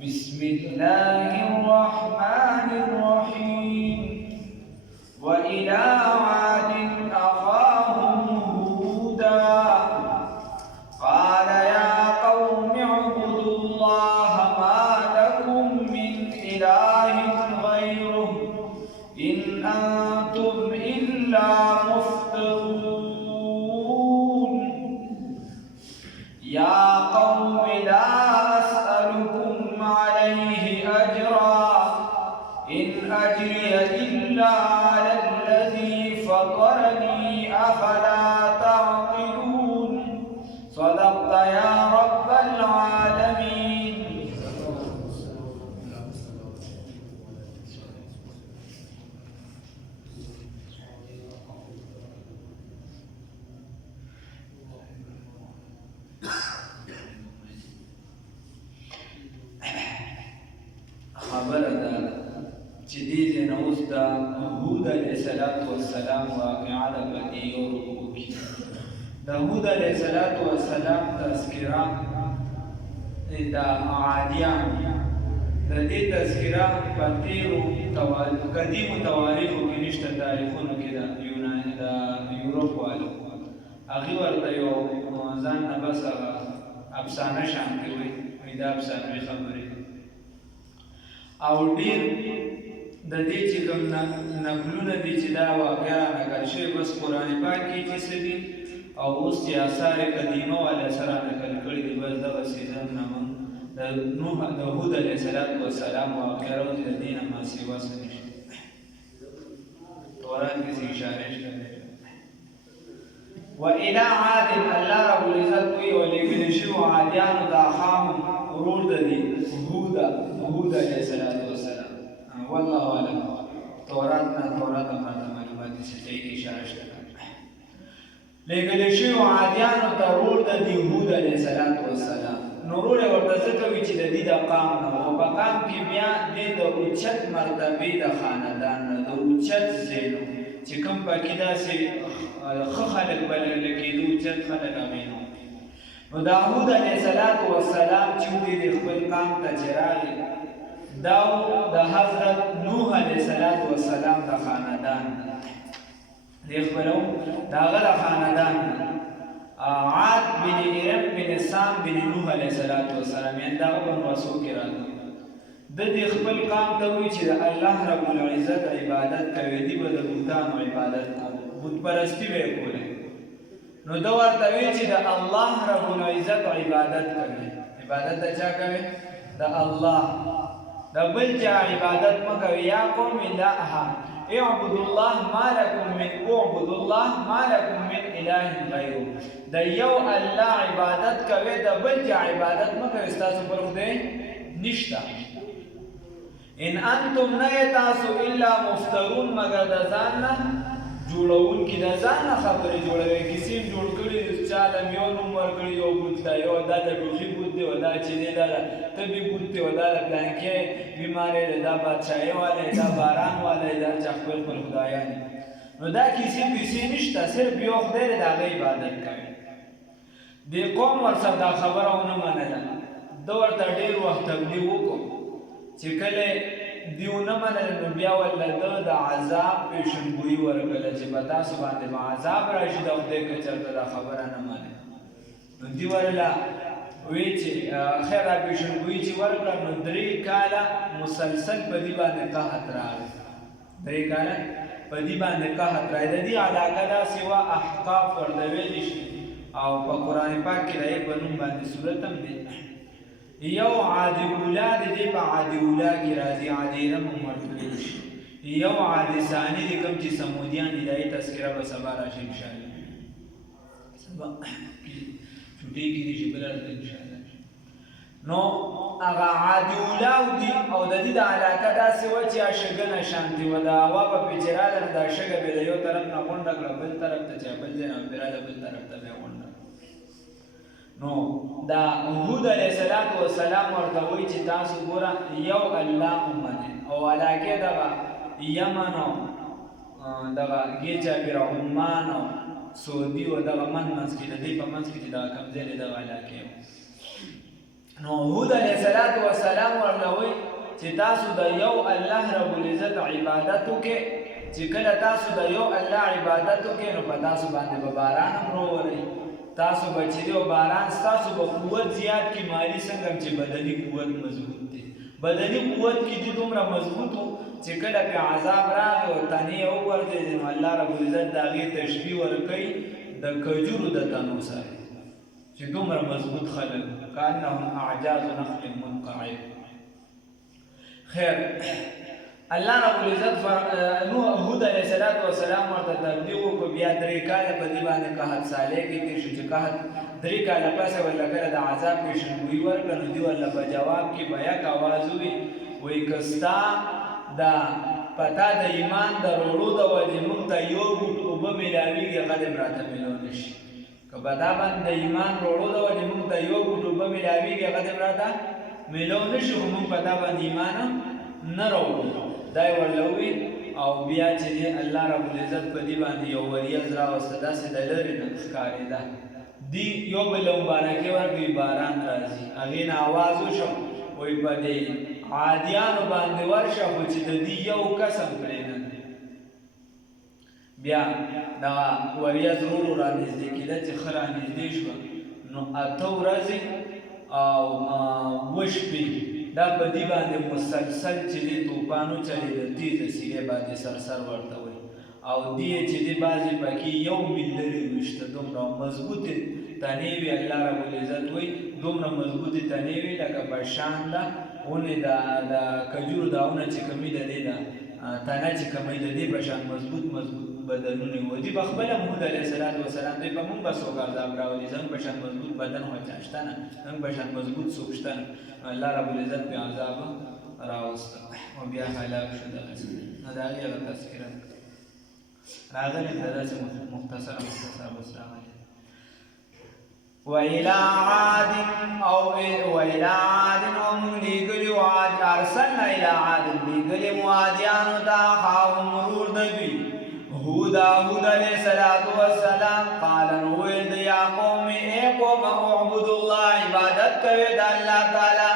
بسم الله الرحمن الرحيم وإلى عاد أخاهم هودا قال يا قوم اعبدوا الله ما لكم من إله غيره إن أنتم إلا مفترون يا قوم لا أسألكم عليه أجرا إن أجري إلا على الذي فطرني أفلا تعقلون صدقت يا رب العالمين. خبره ده چې دې ځای نه اوس د هود علیه السلام واقعه ده په دې یو رکوع کې. د هود علیه السلام تذکره د عادیانو د دې تذکره په تېرو قدیمو تواریخو کې نشته، تاریخونو کې د یورپ والو هغې ورته یو ځان نه بس هغه افسانه شانتې وایي دا افسانوي خبرې او ډېر د دې چې کوم نقلونه دي چې دا واقعا نقل شوي بس قرآن پاک کې چې څه دي او اوس چې آثار قدیمه والا سره نقل کړي دي بس دغه سیزن نه موږ د هود علیه السلام واقعه راوځي د دې نه ما سوا څه نشته. تورات کې څه اشارې شته وإلى عاد الله رب العزت وی ولېږلي شوي عادیانو د اخاهم ورور د دي هود علیه السلام والله اعلم. تورات باندې معلومات صحیح کې اشاره شته. لېږلي شوي عادیانو ته ورور د دي هود علیه السلام نو ورور یې ورته ځکه وي چې د دې د قام نه و په قام کې بیا دې د اوچت مرتبې د خاندان نه د اوچت ځای نو چې کوم پکې داسې ښه خلک بلل کېدو اوچت خلک هغې نو د هود علیه السلام چې دوی د خپل قام ته چې راغی دا د حضرت نوح علیه السلام د خاندان د خپلو د هغه د خاندان عاد بن ارم بن سام بن نوح علیه السلام یعنې د هغه بنو اسو کې راغلی د دې خپل قام ته وایي چې د الله رب العزت عبادت کوي دي به د بوتانو عبادت کوي بت پرستي به یې کولی نو ده ورته وایي چې د الله رب العزت عبادت کوي. عبادت د چا کوي؟ د الله. د بل چا عبادت مه کوي. یا قوم لا اعبدوا الله ما لكم من اله غیره. د یو الله عبادت کوي د بل چا عبادت مه کوي. ستاسو پر خدای نشته. ان انتم نه تاسو الا مفترون مگر د ځان نه جوړونکي د ځان نه خبرې جوړوي. کیسې جوړ کړي چا له یو نوم ورکړي یو بوت ته یو دا د ټوخي بوت دی او دا چې دی دا د تبې بوت دی او دا د پلانکې بیمارۍ دی دا بادشاهۍ والی دا باران والی دا چې خپل خدایان دي. نو دا کیسې پیسې نشته، صرف یو خدای دی د هغه عبادت کوي. دې قوم ورسره دا خبره ونه منله. ده ورته ډېر وخت تبلیغ وکړو چې کله دیو نه منله نو بیا ورله ده د عذاب پیشنګویي ورکړله چې په تاسو باندې به عذاب راشي د خدای که چېرته دا خبره نه منې. نو دې ورله وی چې خیر دا پیشنګویي چې ورکړه نو 3 کاله مسلسل په دې باندې قحط راغی. 3 کاله په دې باندې قحط راغی. د دې علاقه داسې وه احقاف ورته ویلی شي او په قرآن پاک کې د یې په نوم باندې صورت هم دی. یو عادی اولا د دې په عادی اولا کې راځي، عادي رم هم ورته شي. یو عادي ثاني د کوم چې سمودیان دي د یې تذکره به سبا راشي انشاءالله. سبا چوټۍ کې دي چې بله ورځ انشاءالله. نو هغه عادي اولا دي او د دې د علاقه داسې وه چې شګنه شانتې وه. د هوا به پې چې راغله دا شګه به د یو طرف نه غونډه کړه بل طرف ته چې بل ځای نه به راغله بل طرف ته بیا غونډه. نو دا هود علیه السلام ورته وایي چې تاسو ګوره یو الله ومنئ او علاقې دغه یمن او دغه ګیچا پیر عمان او سعودي او دغه منځ کې د دې په منځ کې چې دا کوم ځای دی دغه علاقې نو هود علیہ الصلوۃ والسلام ورلوي چې تاسو د یو الله رب العزت عبادت وکړئ چې کله تاسو د یو الله عبادت وکړئ نو په تاسو باندې به باران هم راولي تاسو به چې دی باران ستاسو به قوت زیات کی مالی څنګه چې بدني قوت مضبوط دی بدني قوت کې دې دومره مضبوطو چې کله په عذاب راغی او تنې وګرځي نو الله رب العزت دا غي تشبیه ورکړي د کجورو د تنو سره چې دومره مضبوط خلک کانهم اعجاز نخل منقعر خیر الله رب العزت نو هود علیہ الصلوۃ والسلام ورته تبلیغ کو بیا درې کاله په دی باندې قحط صالح کې تیر شو چې قحط درې کاله پس ولکه د عذاب پیشنګوي ورکړه دی ول په جواب کې بیا کاواز وی کستا دا پتا د ایمان د وروړو د وجه مونږ ته یو ګوت او به ملاویږي غلم راته ملو نشي کبه دا باندې ایمان وروړو د وجه مونږ ته یو ګوت او به ملاویږي غلم راته ملو نشي مونږ پتا باندې ایمان نه راوړو دای ورلوي او بیا چې الله رب العزت په دی باندې یو وریځ راوسته داسې د لرې نه ښکارېده دی یو بل مبارکي ورکوي باران راځي هغې نه اواز وشو وایي په دې عادیانو باندې ورشه خو چې د دې یو قسم کړی نه بیا دغه وریځ ورو رانږدې کېده چې ښه رانږدې شوه نو 8 ورځې او 2 شپې دا په دې باندې مسلسل چې دی طوفانو چلېده تیزه سیرې باندې سرسر ورته وایي او دې چې دی بعضې پکې یو میل لرې ویشته دومره مضبوطې تنې وي الله رب العزت وایي دومره مضبوطې تنې وي لکه په شان ده اونې د کجورو داونه چې کمي د دې ده تنه چې کمي د دې په شان مضبوط بدنونه وو دي په خپله محمود علیه السلام دوی په مونږ به څوک عذاب راولي زموږ په شان مضبوط بدن خو چا شته نه زموږ په شان مضبوط څوک شته نه الله رب العزت په عذاب راوسته او بیا هلاک شو دغسې نو د هغې هغه تذکره راغلې ده داسې مختصره بس راغلې وإلى عاد او موږ لېږلي عاد ارسلنا إلى عاد لېږلي مو عادیانو ته اخاهم ورور د دوی هود علیہ السلام قال نویل یا قوم اے قوم اعبدوا الله عبادت کوي د الله تعالی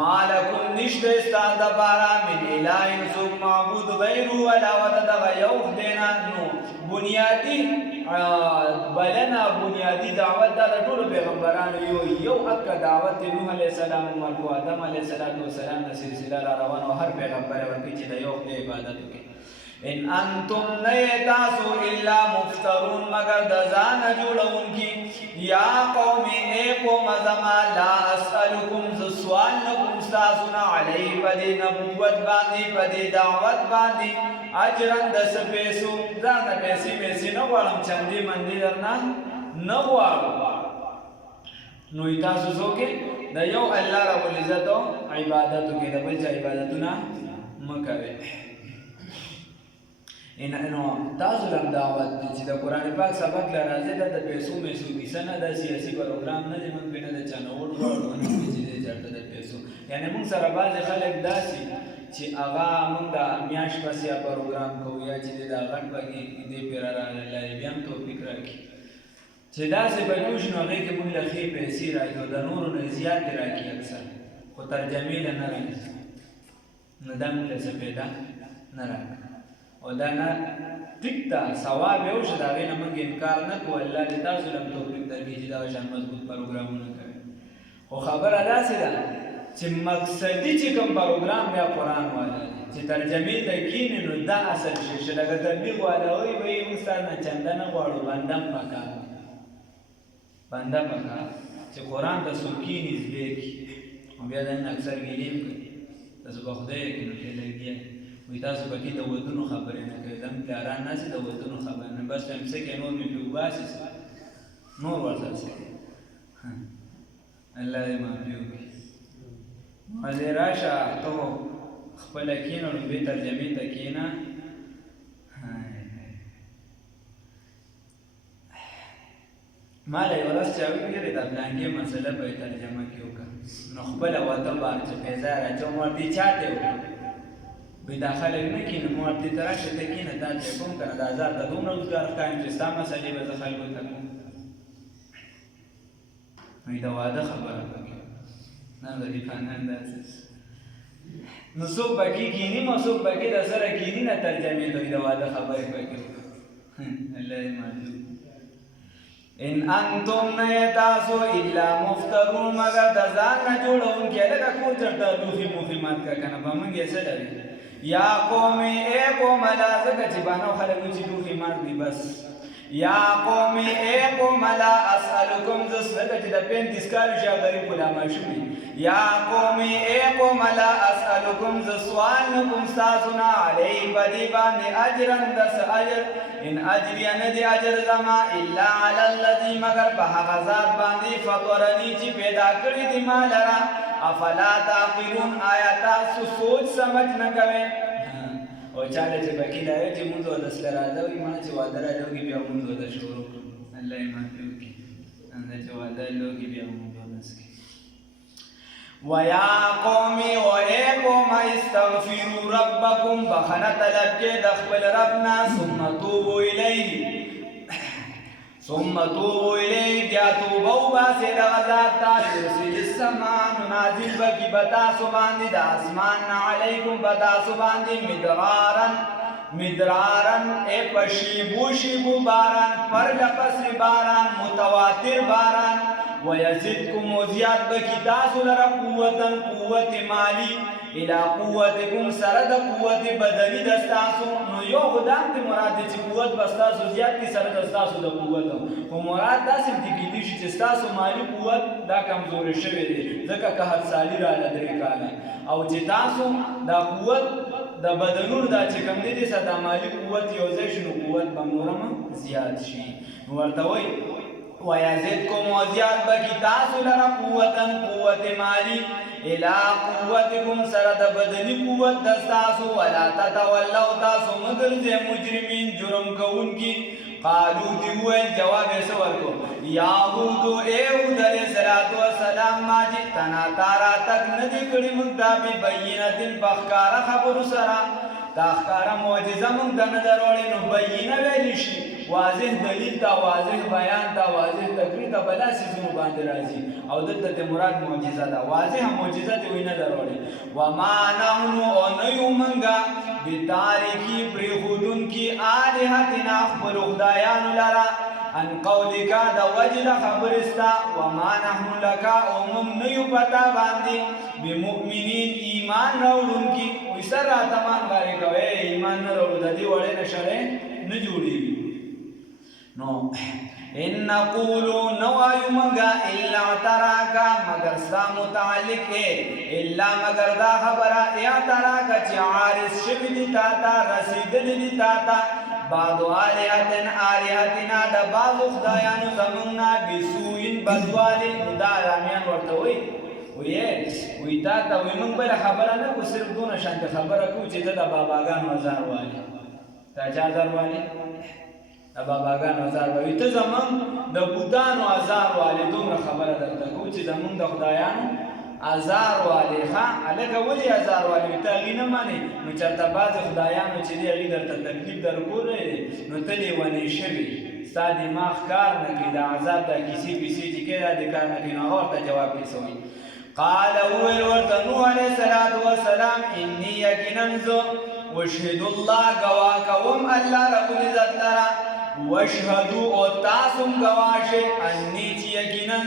مالکم نشته استاد بارا من الہ سوک معبود غیره ولا ودغ یو خدینا نو بنیادی دعوت دا ټول پیغمبرانو یو حق دعوت نوح علیہ السلام ورکو آدم علیہ السلام د سلسله را روان او هر پیغمبر ورکی چې د یو خدای عبادت وکړي ان انتم نیتاسو الا مفترون مگر دزان جوڑون کی یا قومی اے قوم زما لا اسألکم زسوال نکم ستاسونا علی پدی نبوت باندی پدی دعوت باندی اجرن دس پیسو زان پیسی نوارم چندی مندی درنا نوارم نوی تاسو سوکے دا یو اللہ رب العزتو عبادتو کی دا بلچا عبادتونا مکوے نو تاسو لم دعوت چې د قرآن پاک سبق له راځي د پیسو میسو کیسه نه د سیاسي پروګرام نه دی موږ پې نه د چا نه وړو چې دی چېرته د پیسو یعنې موږ سره بعضې خلک داسې چې هغه موږ د میاشت پس یا پروګرام کوو یا چې دی د غټ پکې دې پې را راغلی بیا هم توفیق راکړي چې داسې بجو شي نو هغې کې موږ له ښې پیسې راکړي او د نورو نه زیاتې راکړي اکثر خو ترجمې له نه راکړي نو دا موږ له څه پیدا نه راکړي او دا نه ټیک ده ثواب یو شي د هغې نه موږ انکار نه کوو الله دې تاسو له هم توفیق درکړي چې دغه شان مضبوط پروګرامونه کوي خو خبره داسې ده چې مقصدي چې کوم پروګرام بیا قرآن والا دی چې ترجمې ته کښېني نو دا اصل شی چې لکه تبلیغ والا وایي به یې موږ ستا نه چنده نه غواړو بنده هم پکار چې قرآن ته څوک کښېني زده کړي او بیا دا نن اکثر ګیلې هم کوي تاسو به خدای یې نو ښې لګیا وی تاسو پکې د ودونو خبرې نه کوئ زموږ پلاران ناسې د ودونو خبرې نه بس امسه کې نور مې پې وباسي نور ورسره څه الله دې معافي وکړي مازې راشه ته خپله کښېنه لومبۍ ترجمې ته کښېنه ما له یو ورځ چا ویلې دا پلانکې مسله به یې ترجمه کې وکړه نو خپله ورته باندې چې پیسې راچوم ورته یې چاته وکړه وی دا خلک نه کښېنه ما ورته ته راشه ته کښېنه تا ته یې کوم که نه دا ځان ته دومره روزګار ښکارم چې ستا مسلې به زه خلکو ته کوم وی د واده خبره پکې نه غریبانان داسې نو څوک پکې کیني نو څوک پکې د سره کیني نه ترجمې دوی د واده خبرې پکې الله دې معلوم ان انتم نه تاسو الا مفترون مگر د ځان نه جوړونکي لکه کو چرته لوخي موخي مات کا کنه به موږ یې څه لري یا قوم اے قوم لا زکه چې بانو خلک چې لوخي مات دي بس یا قوم اے قوم لا اسالکم زسلکه چې د 35 کال شا غریب غلام شوی یا قوم اے قوم لا اسالکم زسوال نکم ساسنا علی بدی باندې اجرن دس اجر ان اجری ان دی اجر زما الا علی الذی مگر په هغه ذات باندې فطرنی چې پیدا کړی دی ما لرا افلا تعقلون آیات سوچ سمجھ نه کوي او چاله چې بکی دا چې موږ ودسل راځو ایمان چې واده راځوږي بیا موږ ود شروع الله یې معافي وکړي انده چې واده لوګي بیا موږ ودسل ويا قوم وَإِيَ قَوْمَ اسْتَغْفِرُوا رَبَّكُمْ بخنه طلب کې د خپل ربنا ثم توبوا الیه بیا توبه وباسئ دغه ذات ته یرسل السماء نازل بکي بتاسو باندې د اسمان نه علیکم بتاسو باندې مدرارن اے پشیبو شیبو باران پرلپس باران متواتر باران ويزدكم وزياد بکی تاسو لرا قوت مالی الى قوتکم سره د قوت بدنی دستاسو نو یو خدام ته مراد چې قوت بستاسو زیات کی سره دستاسو د قوت او مراد داسې دي چې تاسو مالی قوت دا کمزوري شوی دی ځکه که هر سالی را لدري کاله او چې تاسو دا قوت د بدنونو دا چې کم دي سره مالی قوت یو ځای شنو قوت به نورم زیات شي ورته وای ويزدكم وزياد بکی تاسو لرا قوت مالی الى قوتکم سره د بدنی قوت دستاسو ولا تتولوا تاسو مگرزه مجرمین جرم کوونکی قالو دیوه جواب سوال کو یاهودو ایهود علیہ السلام ما جتنا تارا تک ندی کړي مقدابی بینتن بخکار خبر سره دا ښکارا معجزه مونږ ته نه دروړې نو بینه ویلی شي واضح دلیل تا واضح بیان تا واضح تقریر تا بلا سیزونو باندې راځي او دلته مراد معجزه ده واضح معجزه دی وینه دروړې وما نحن او نه یو مونږه بتاریکی پریخودون کی آلهتنا خپل خدایانو لرا ان قولک دا وجد خبرستا وما نحن لك او مم نیو پتا باندې بمؤمنین ایمان راوړون کی وسر اتمان غاری کوي ایمان نه راوړو د دې وړې نشره نه جوړیږي نو ان نقول نو ایمغا الا تراکا مگر سا متعلق ہے الا مگر دا خبره یا تراکا چې عارض شوی دی تا تا رسیدلی دی تا تا بعض آلیاتنا دا بعض خدایانو زموننا بسوین بدوالی دا رامیان ورته وی تا تا وی من بل خبره نه کو صرف دونه شانت خبره کو چې دا باباګان وزار والی تا چا زار والی دا باباګان وزار والی ته زمون د بوتانو ازار والی دومره خبره درته کو چې زمون د خدایانو ازار والی ها الګه ولی ازار والی ته غینه مانی نو چرته باز خدایانو چې دی غی درته تکلیف درکوړي نو تلی ونی شوی ستا دماغ کار نه کی دا عذاب دا کسی پیسی چې کړه د کار نه کی نو ورته جواب کیسوي قال هو ورته نوح علیہ السلام انی یقینا وشهد الله گواکوم الله رب العزت لرا واشهدوا او تاسم گواشه انی چې یقینا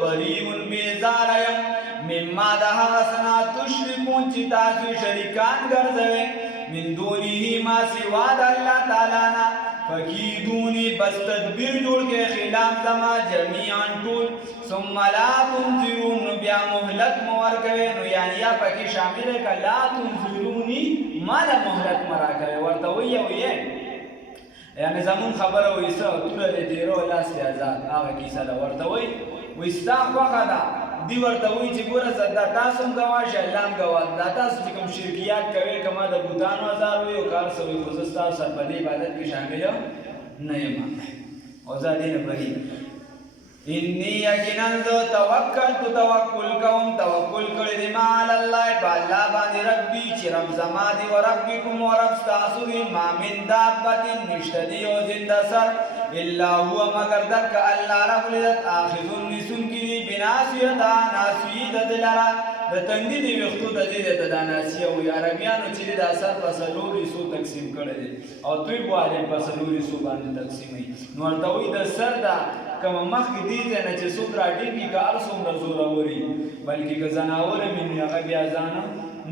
بریون بیزاریم مما دها سنا تشركون چې تاسو شریکان ګرځوي من دونه ما سوا د الله تعالی نه فکیدونی بس تدبیر جوړ کې خلاف زما جميعا ټول ثم لا تنظرون بیا مهلت مور کوي نو یعنی یا پکې شامل ہے لا تنظرونی مال مهلت مرا کوي ورته وی یعنی زمون خبره وېسه ټول دې ډیرو لاس آزاد هغه کیسه دا ورته وی ستا خوخه ده دی ورته وی چې ګوره زدا تاسو هم گواشه الله هم گواه دا تاسو چې کوم شرکیات کوي کما د بوتانو ازار وي او کار سوي خو زستا سر په دې عبادت کې شامل نه یم او زادي نه بری انی یقینا توکل کوم توکل کړی دی ما علی الله په الله باندې ربي چې رب زما دی او ربکم او رب تاسو دی ما من دابت نشته دی او زنده سر الا هو مگر دک الله رب العزت اخذ النسون کی ناسیتا ناسوی د دلرا د تندې د ویښتو د دې د ناسیه وي عربیانو چې د اثر په څلورو حصو تقسیم کړی دی او دوی بواله په څلورو حصو باندې تقسیموي نو ورته وایي د سر دا کوم مخکې دې ځای نه چې څوک راټیږي که هر څومره زوروري بلکې که زناوره وي نو هغه بیا ځانه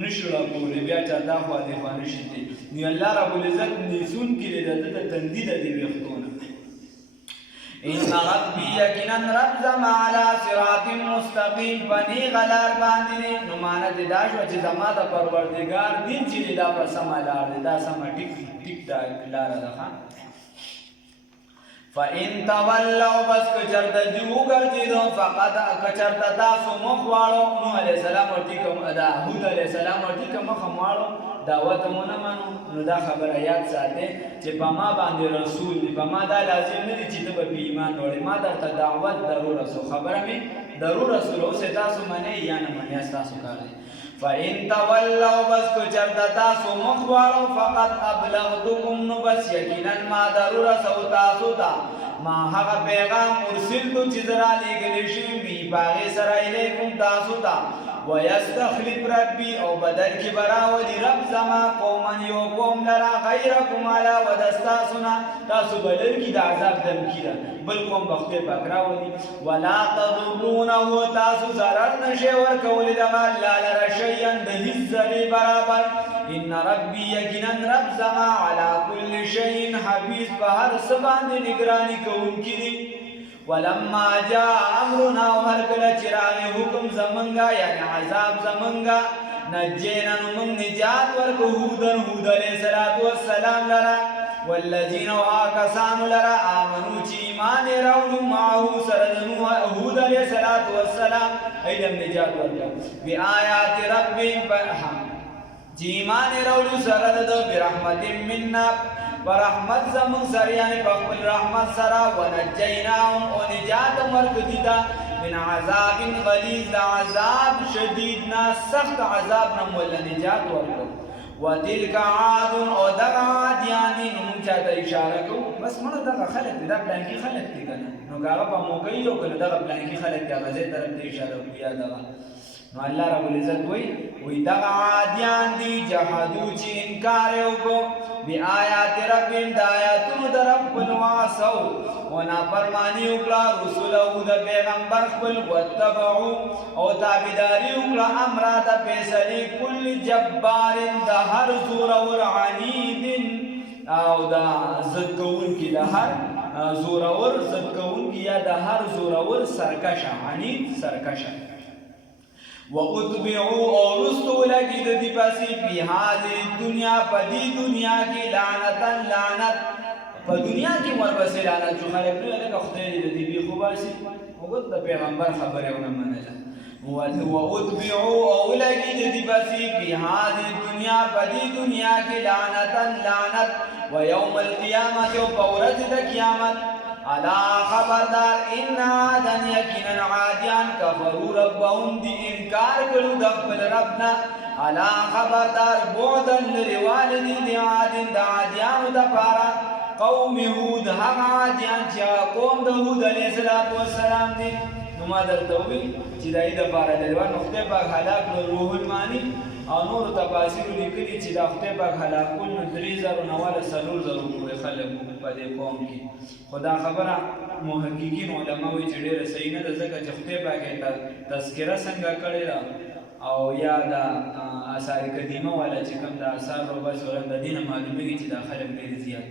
نشي راکولی بیا چا دا خوا دې خوا نشي دی نو الله رب العزت نیسونکي دی د ده د تندي د دې ویښتو نه ان ربی یقینا رب زما علی صراط مستقیم بنی غلار باندې نو معنا دې دا شو چې زما د پروردگار دین چې دا په سما لار دی دا سما ټیک دا لار ده فإن تولوا بس کچرتا جو ګرځیدو فقط کچرتا تاسو مخ واړو نوح علیہ السلام ورته کوم ادا هود علیہ السلام ورته کوم مخ واړو دعوت مونږ مانو نو دا خبره یاد ساته چې په ما باندې رسول دی په ما دا لازم نه دي چې ته په ایمان وړې ما درته دعوت ضرور سو خبره می ضرور رسول اوس تاسو منه یا نه منه تاسو کار دی فإن تولوا بس کچرتا تاسو مخ واړو فقط ابلغتکم نو بس یقینا ما ضرور سو تاسو ته ما هغه پیغام ارسلتو چې درا لېږلی شوي وي په هغې سره الیکم تاسو ته ویستخلف ربي او بدل کې به راولي رب زما قوما یو قوم لره غیرکم علاوه د ستاسو نه تاسو به لرګي د عذاب دمکي ده بل قوم به خدای پاک راولي ولا تضرونه تاسو ضرر نشئ ورکولی دغه الله لره شیئا د هېڅ ذرې برابر ان ربي یقینا رب زما علی کل شیء حفیظ په هر څه باندې نگراني کوونکی دی ولما جاء امرنا وهر کله چې راغی حکم زمونږه یعنی عذاب زمونږه نجینا نو موږ نجات ورکړو هود علیه السلام لره والذین کسانو لره آمنو چې ایمان یې راوړو معه سره د هود علیه السلام ایدم نجات ورکړو بآیات ربهم چې ایمان یې راوړو سره د برحمت منا برحمت زمون سره یعنی په خپل رحمت سره ونجیناهم او نجات ورکړو من عذاب غلیظ عذاب شدید نا سخت عذاب نه مول نجات ورکړو وتلك عاد او دغه عادیان نو چاته اشاره کو بس مړه دغه خلک دا بلانکی خلک دي کنه نو هغه په موقع یو کله دغه بلانکی خلک د غزه طرف ته اشاره کوي دغه نو الله رب العزت وی دغه عادیان دي جهادو چې انکار وکړو بآیات ربهم د آیاتونو د رب خپل واسو ونافرماني وکړه رسوله د پیغمبر خپل واتبعوا او تابعداري وکړه امر د فیصلې کل جبار د هر زورور عنید او د ضد کوونکي د هر زورور ضد کوونکي یا د هر زورور سرکشه عنید سرکشه وَأُتْبِعُوا او رستو لگی د دی پسی پی هذه دنیا پا دی دنیا کی لعنتا لعنت پا دنیا کی مربسی لعنت جو خلق نو لگا خدای دی بی خوباسی وقت دا پیغمبر خبری اونا منجا وَأُتْبِعُوا او لگی د دی پسی پی هذه دنیا پا دی دنیا کی لعنتا لعنت ویوم القیامت و پورت دا قیامت الا خبردار ان عادن یقینا عادیان کفروا ربهم دی انکار کړو د خپل ربنا الا خبردار بعدن لوالدی دی عادن د عادیانو د پاره قوم هود هغه عادیان چې قوم د هود علیه السلام دی نو ما درته وی چې دای د پاره د لوړ نقطه په هلاک روح المانی او نور تفاسیر لیکلي چې د خدای پاک هلاکول نو 3000 نواله سلور زرو پورې خلک په دې قوم کې خدا خبره محققین علما وی چې ډېر صحیح نه ده ځکه چې خدای پاک تذکره څنګه کړی دا او یا د آثار قدیمه والا چې کوم د آثار او بس ور د دینه معلومیږي چې د خلک ډېر زیات